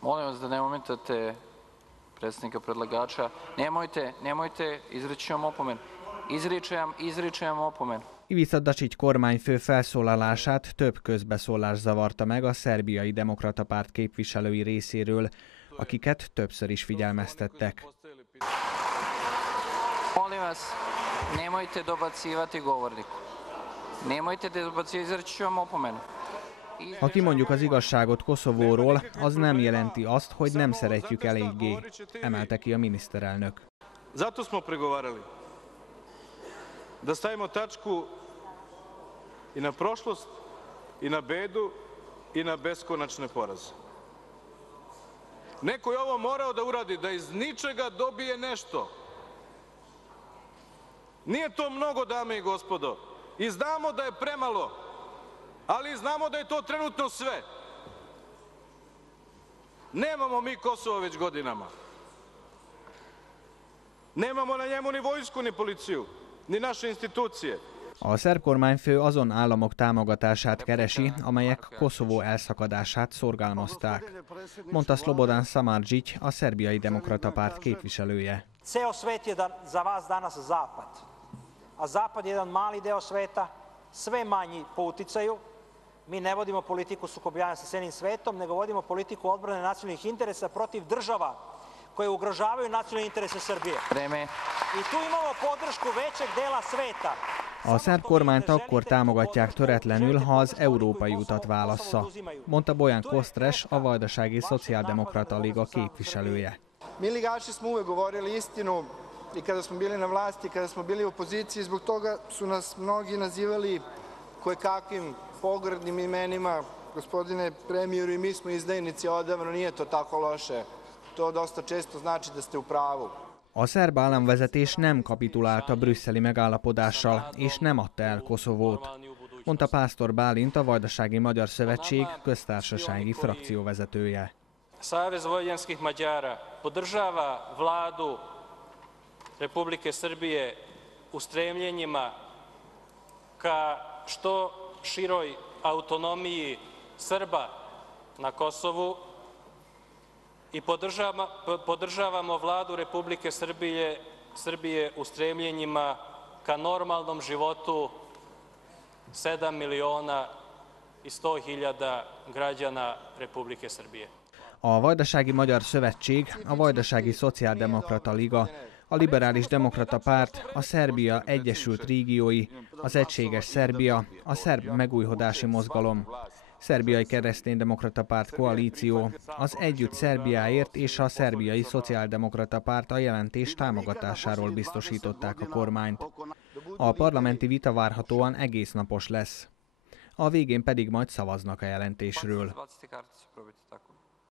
Molim vas da ne ometate predsednika predlagača. Nemojte, izreći vam opomenu. Izričem opomenu. Ivica Dacsics kormányfő felszólalását több közbeszólás zavarta meg a Szerbiai Demokrata Párt képviselői részéről, akiket többször is figyelmeztettek. Molim vas, nemojte dobacivati govorniku. Nemojte dobacivati, izreći vam opomenu. Ha kimondjuk az igazságot Koszovóról, az nem jelenti azt, hogy nem szeretjük eléggé, emelte ki a miniszterelnök. Zato smo pregovarali da stavimo tačku i na prošlost, i na bedu, i na beskonačne poraze. Neko je ovo morao da uradi, da iz ničega dobije nešto. Nije to mnogo, dame i gospodo, i znamo da je premalo, ali znamo da je to trenutno sve. Nemamo mi Kosovo već godinama. Nemamo na njemu ni vojsku, ni policiju, ni naše institucije. A szerb kormányfő azon államok támogatását keresi, amelyek Koszovó elszakadását szorgalmazták, mondta Slobodan Samardžić, a Szerbiai Demokrata Párt képviselője. Ceo svet je za vas danas zapad, a zapad je jedan mali deo sveta, sve manji po uticaju. Mi ne vodimo politiku sukobljavanja sa celim svetom, nego vodimo politiku odbrane nacionalnih interesa protiv država koje ugrožavaju nacionalne interese Srbije. I tu imamo podršku većeg dela sveta. A szerb kormányt akkor támogatják töretlenül, ha az európai utat válassza, mondta Bojan Kostreš, a Vajdasági Szociáldemokrata Liga képviselője. Mi ligaši smo uvek govorili istinu i kada smo bili na vlasti, kada smo bili u opoziciji, zbog toga su nas mnogi nazivali kojekakvim pogrdnim imenima. Gospodine premijeru, i mi smo izdajnici odavno, nije to tako loše. To dosta često znači da ste u pravu. A szerb államvezetés nem kapitulált a brüsszeli megállapodással, és nem adta el Koszovót, mondta Pásztor Bálint, a Vajdasági Magyar Szövetség köztársasági frakcióvezetője. Savez vojvođanskih Mađara podržava vladu Republike Srbije u stremljenjima ka što široj autonomiji Srba na Kosovu i podržavamo vladu Republike Srbije u stremljenjima ka normalnom životu 7 miliona i 100 hiljada građana Republike Srbije. A Vajdasági Magyar Szövetség, a Vajdasági Szociáldemokrata Liga, a Liberális Demokrata Párt, a Szerbia Egyesült Régiói, az Egységes Szerbia, a Szerb Megújhodási Mozgalom, Szerbiai Kereszténydemokrata Párt koalíció, az Együtt Szerbiáért és a Szerbiai Szociáldemokrata Párt a jelentés támogatásáról biztosították a kormányt. A parlamenti vita várhatóan egésznapos lesz. A végén pedig majd szavaznak a jelentésről.